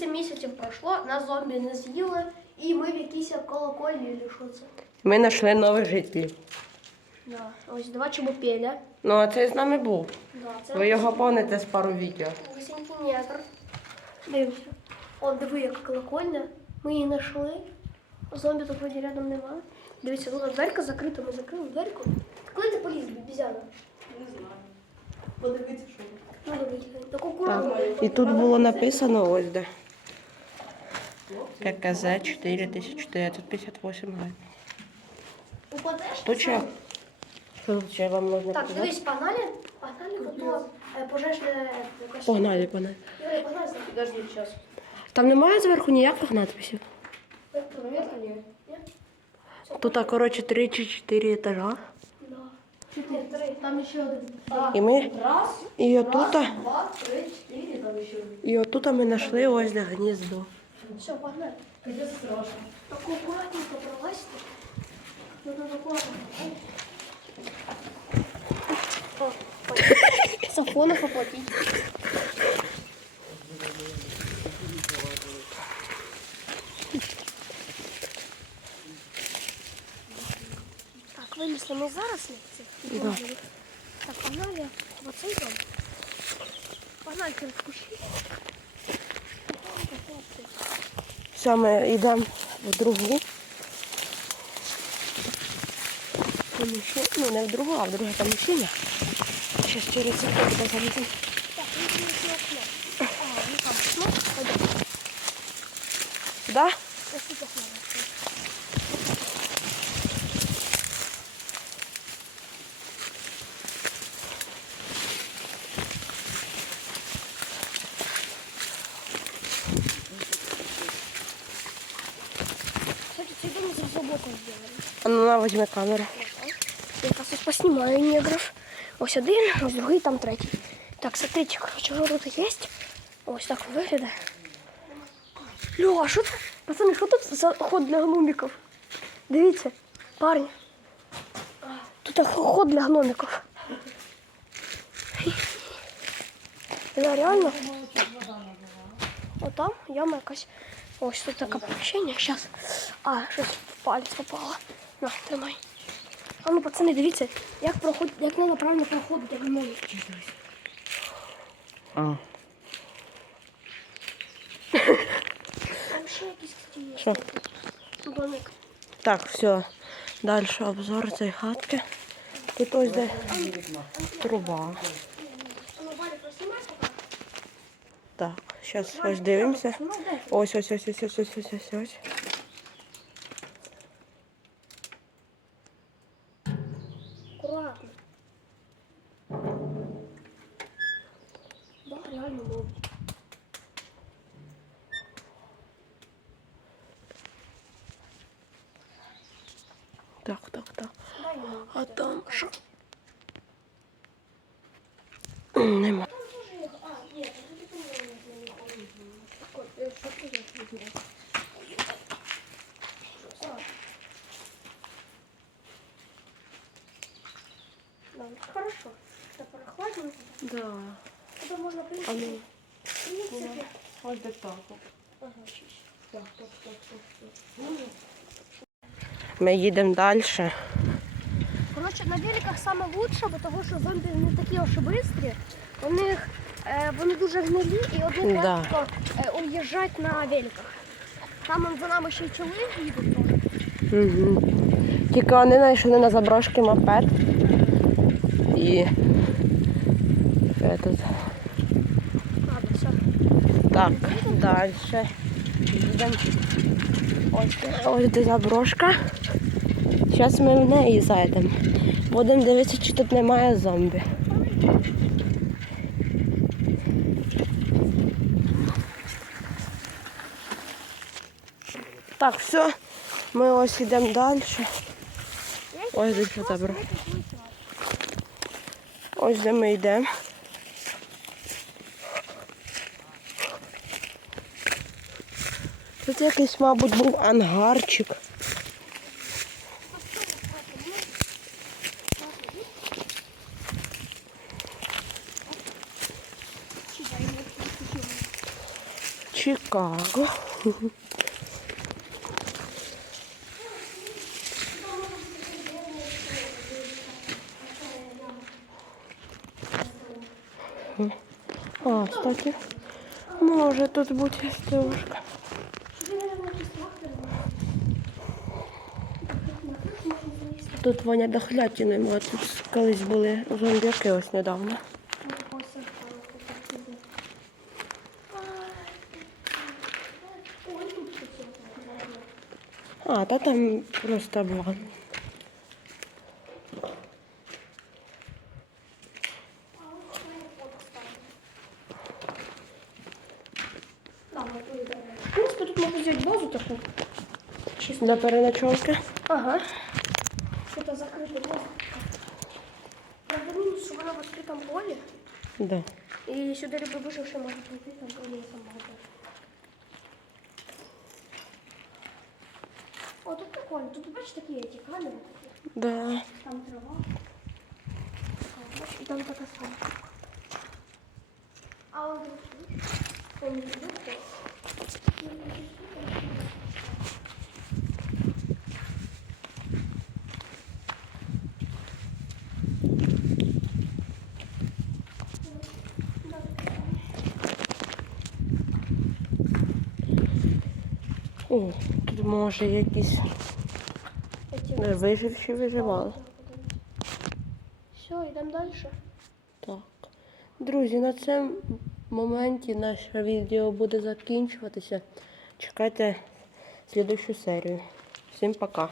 8 місяців пройшло, нас зомбі не з'їли, і ми в якійсь колокольні, чи що це? Ми знайшли нових жителів. Да. Ось два чебупеля. Ну, а цей з нами був. Да, це Ви його пам'ятаєте з пару відео. Лисенький негр. Дивимося. О, диви, яка колокольня. Ми її знайшли. Зомбі тут вроді рядом нема. Дивіться, тут дверка закрита, ми закрили дверку. Коли ти поліз, бібізяна? Не знаю. Подивіться, що. Ну, дивіться. Так акуратно. І тут було написано ось де. ККЗ 4458 гривень. Упадеш? То че? Що вам можна Так, показати? дивись, погнали. Погнали ото е, пожежне. Погнали, погнали. Юрій, погнали. Подожди, зараз. Там немає зверху ніяких надписів. Ти наверно, ні? Ні? Тут, а, коротше, 3 чи 4 етажа. Да. Чотири, три. Там ще один. Да. І ми, Раз, і отут, два, три, чотири, там ще. і отут ми знайшли ось де гніздо. Що, погнали? Піде страшно. Так аккуратненько пролазьте. Ну, ну, ну, Сафону поплатіть. Так, винесли ми зараз лекції. Да. Так, погнали в оцей дом. Погнали через кущі. Ми йдемо в другу. Ну, не в другу, а в друге поміщення. Зараз через це буде. Так, окно. А, ну там окно. Да? Дом сделали. А ну на, візьми камеру. Я якраз ось поснімаю негрів. Ось один, ось другий, там третій. Так, смотрите, короче, тут є. Ось так виглядає. Льо, а що це? Пацани, що тут за ход для гномиків? Дивіться, парні. Тут ход для гномиків. Да, реально. Отам яма якась. Ось тут таке поміщення. Щас. А, в палець попало. На, тримай. А ну, пацани, дивіться, як проходить, як треба правильно проходити гномик. А. Там ще якісь. Що? Домик. Так, все. Далі обзор цієї хатки. Тут ось де труба. Ну. Так, зараз ось дивимося. Ось, ось, ось, ось, ось, ось, ось, ось, аккуратно. Да, реально много. Так, так, так. А там що? Нема. А, нет, это не помню, что не помню. Такой, что ты хорошо. Это прохладненько. Да. Это можно А принести. ну, В принципе. ось де так. Ага. Так, так, так, так. Ми їдемо далі. Коротше, на великах саме лучше, бо того, що зомбі не такі ось швидкі. У них е, вони дуже гнилі і одні Да. легко е, уїжджають на великах. Там он за нами ще й чоли їдуть. Угу. Тільки вони знайшли на заброшки мопед. І этот. Ладно, все. Так, далі. Їдемо. Ось, ось де заброшка. Зараз ми в неї зайдемо. Будемо дивитися, чи тут немає зомбі. Так, все. Ми ось йдемо далі. Ось де це добре. Ось де ми йдемо. Тут якийсь, мабуть, був ангарчик. Чи Чикаго. А, кстати, може тут бути стежка. Тут воня дохлятіни, ми тут колись були зомбіки ось недавно. А, та там просто обвал. принципе, тут можно сделать базу такую. Чисто. Для переночовки. Ага. Что-то закрытый воздух. Правда, минус, что она в открытом поле. Да. И сюда либо выживший может прийти, там коли сам багато. О, тут прикольно. Тут, бачиш, такі эти камери. такі. Да. Там трава. А, бачиш, І там така сама. А он тут, он не идет, О, тут може якісь виживші виживали. Все, йдемо далі. Так. Друзі, на цьому моменті наше відео буде закінчуватися. Чекайте слідущу серію. Всім пока.